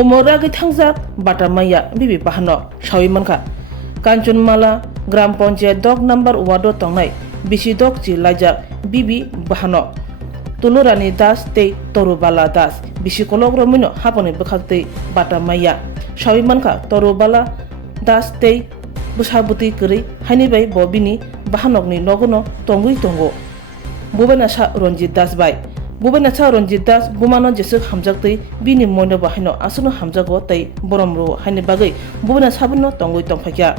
Omoragi Tangzak Batamaya Bibi Bahano Shawimanka Kanchanmala Gram Panchayat Dog number Wado Tongnai Bishi Dog Chi Lajak Bibi Bahano Tulurani Das Te Torubala Das Bishi Kolog Romino Haponi Bakakte Batamaya Shawimanka Torubala Das Te Bushabuti Kuri Hanibai Bobini Bahanogni Nogono Tongui Tongo Bubanasha Ronjit Das Bai Bubanasha Ronjit Das Bumano Jesuk Hamjakti Bini Mono Bahino Asuno Hamjago Tai Boromro Hanibagai Bubanasha Buno Tongui Tongpakya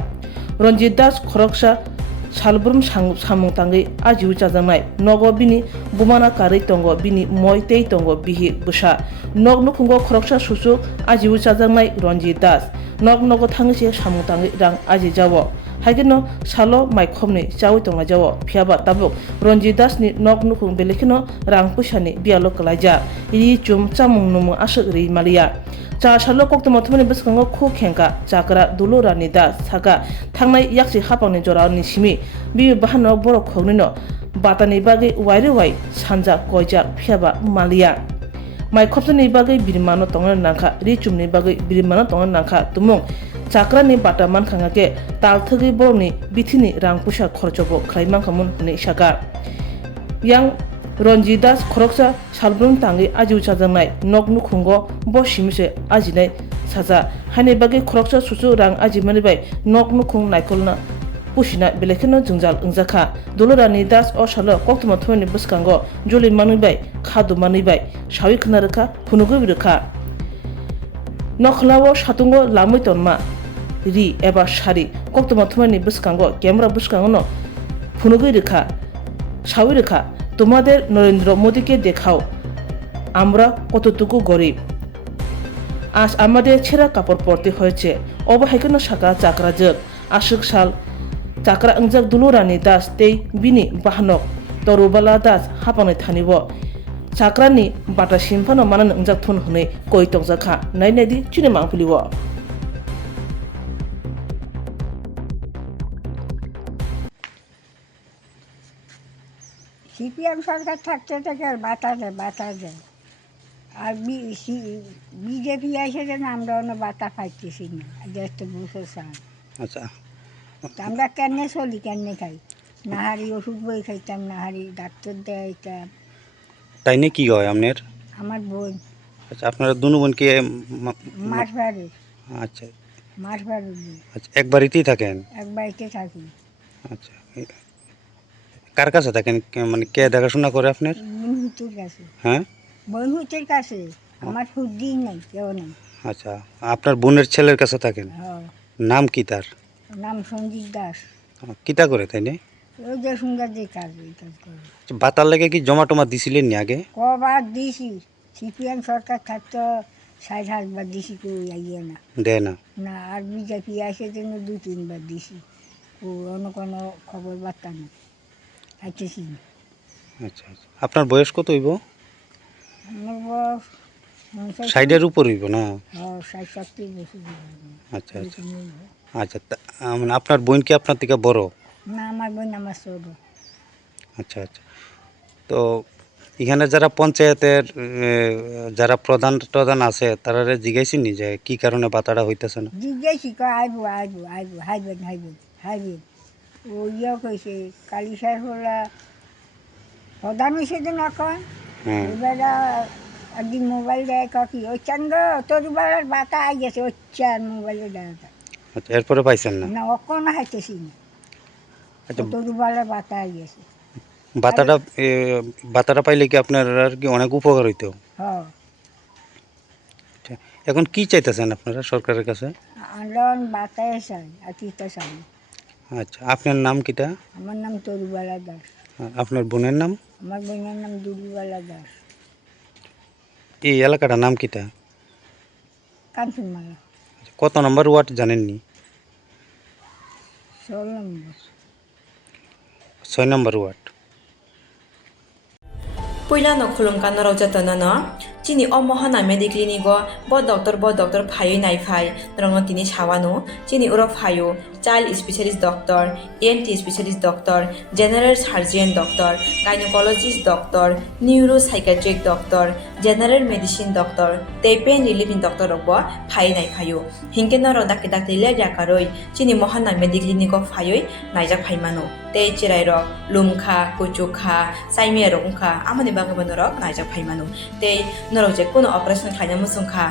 Ronjit Das Khoroksha Salbrum Samung Tangi Aju Chazamai Nogo Bini Bumana Kari Tongo Bini Moi Tei Tongo Bihi Busha Nog Nukungo Khoroksha Susu Aju Chazamai Ronjit Das Nog Nogo Tangi Samung Tangi Rang Aji Jawo Hagino Salo Maikomni Chawi Tonga Jawo Piaba Tabuk Ronjit Das ni Nog Nukung Belekino Rang Pushani Bialo Kalaja Iri Chum Chamung Numu Asuk Ri Malia Cha Salo Kok Tomatumani Biskango Ku Kenka Chakra Dulura ni Das Saka Tangnai Yaksi Hapang ni Jora ni Simi Bi Bahano Borok Kognino Batani Bagi Wairi Wai Sanja Koja Piaba Malia Mai Kopsani Bagi Birimano Tonga Nanka Richum ni Bagi Birimano Tonga Nanka Tumung Chakra ni Bataman Kangake Tal Thagi Borni Bitini Rang Pusha Khorchobo Kraimang Kamun ni Shaka Yang Ronjit Das Khoroksa Salbrum Tangi Aju Chajangnai Nog Nukungo Bo Shimise Ajinai Saja Hani Bagi Khoroksa Susu Rang Ajimani Bai Nog Nukung Naikolna Pushina Belekino Jungjal Unzaka Dulurani Das O Shalo Koktuma Thoni Buskango Juli Mani Bai Khadu Mani Bai Shawi Knaraka Punugu Birka Nokhlawo Shatungo Lamuitonma Ri Eba Shari Koktuma Thoni Buskango Camera Buskango Punugu Birka Shawi Birka তোমাদের নরেন্দ্র মোদীকে দেখাও আমরা কতটুকু গরিব আজ আমাদের ছেঁড়া কাপড় পরতে হয়েছে অবহেকনো শাখা চাকরা যোগ আশুক সাল চাকরা অংজাক দুলুরানি দাস তেই বিনি বাহানক তরুবালা দাস হাপানে থানিব চাকরানি বাটা সিমফানো মানান অংজাক থুন হনে কই তংজাখা নাই নাইদি চিনে মাংফুলিব সিপিএম সরকার থাকতে থেকে আর বাতা যায় আর বিজেপি এসে যেন আমরা অন্য বাতা পাইতেছি না দেশ তো বুঝে চান আচ্ছা আমরা কেনে চলি কেনে খাই নাহারি ওষুধ বই খাইতাম নাহারি ডাক্তার দেখাইতাম তাই না কি হয় আপনার আমার বোন আচ্ছা আপনারা দুনো বোনকে মাছ বাড়ি আচ্ছা মাছ বাড়ি আচ্ছা এক বাড়িতেই থাকেন এক বাড়িতে থাকি আচ্ছা কার কাছে থাকেন মানে কে দেখাশোনা করে আপনার বন্ধুতের কাছে হ্যাঁ বন্ধুতের কাছে আমার সুদ্দি নেই কেউ নেই আচ্ছা আপনার বোনের ছেলের কাছে থাকেন হ্যাঁ নাম কি তার নাম সঞ্জিত দাস কিতা করে তাই না ওই যে সুন্দর যে কাজ ওই কাজ করে বাতার লেগে কি জমা টমা দিছিলেন নি আগে কবার দিছি সিপিএম সরকার থাকতো ৬০ বার দিছি কেউ আইয়ে না দেয় না না আর বিজেপি আসে জন্য ২-৩ বার দিছি ও অন্য কোনো খবর বার্তা না খাইতেছি না আচ্ছা আচ্ছা আপনার বয়স কত হইব আমার বয়স ৬০-এর উপর হইব না ৬০-৭০ বছর আচ্ছা আচ্ছা আচ্ছা মানে আপনার বোন কি আপনার থেকে বড় না আমার বোন আমার ছোট আচ্ছা আচ্ছা তো এখানে যারা পঞ্চায়েতের যারা প্রধান আছে তারা জিজ্ঞাসিনি যে কি কারণে বাতাটা হইতেছে না জিজ্ঞাসি আইব হাইবেন ও ইয়ে কইছে কালী সাহেব হলা প্রধান হয়েছে যে না কয় এবারে একদিন মোবাইল দেয় কি ওই চান্দ তোর বেলার বাতা আই গেছে ওই চার মোবাইলে দেয় আচ্ছা এরপরে পাইছেন না না অকনো হাইতেছি না আচ্ছা তোর বেলার বাতা আই গেছে বাতাটা পাইলে কি আপনার আর কি অনেক উপকার হইতো হ্যাঁ আচ্ছা, এখন কি চাইতেছেন আপনারা সরকারের কাছে আন্দোলন বাতায় চাই আর কিটা চাই আচ্ছা আপনার নাম কিটা আমার নাম তরুবালা দাস আর আপনার বোনের নাম আমার বোনের নাম দুলুবালা দাস এই এলাকাটার নাম কিটা কাঞ্চনমালা আচ্ছা, কত নম্বর ওয়ার্ড জানেননি ১৬ নম্বর 6 নম্বর word Pwila no khulong ka na raw jatana na chini o mohana mediclinico bo doctor phayo nai phai rongno tini sawano chini uro phayo child specialist doctor, ENT specialist doctor, general surgeon doctor, gynecologist doctor, neuropsychiatric doctor, general medicine doctor, tei pain relieving doctor rokbo phai nai phayo hingke noro dakte dakte le jakaroi chini mohana mediclinico phayoi naijak phaimano tei chirai rok lumkha kuchukha saimia rok ungkha amoni bagabo norok naijak phaimano tei norok je kono operation khaina musungkha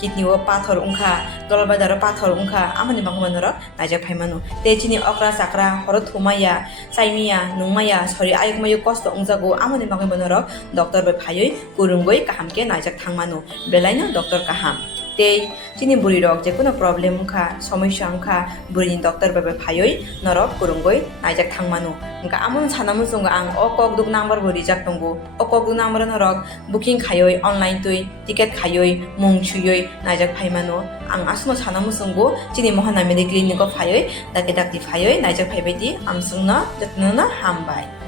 kidney o pathor ungkha dolbadaro pathor ungkha amoni bagabo norok naijak phaimano tei chini okra sakra horo thumaya saimia nungmaya sori ayukmayu kosto ungjago amoni bagabo norok doctor bai phayoi kurungoi kahamke naijak thangmano belaino doctor kaham tei chini buri rok je kono problem ungkha সমস্যা ungkha burini doctor bai phayoi norok kurungoi naijak thangmano ungka amon sanamu sunga ang o kokduk number bo rijak tongo o kokduk number norok booking khayoi online tui ticket khayoi mung chuyoi naijak phaimano ang asno sanamu sungo chini mohana mediclinic phayoi dakti phayoi naijak phaibai di amsungna jatnona hambai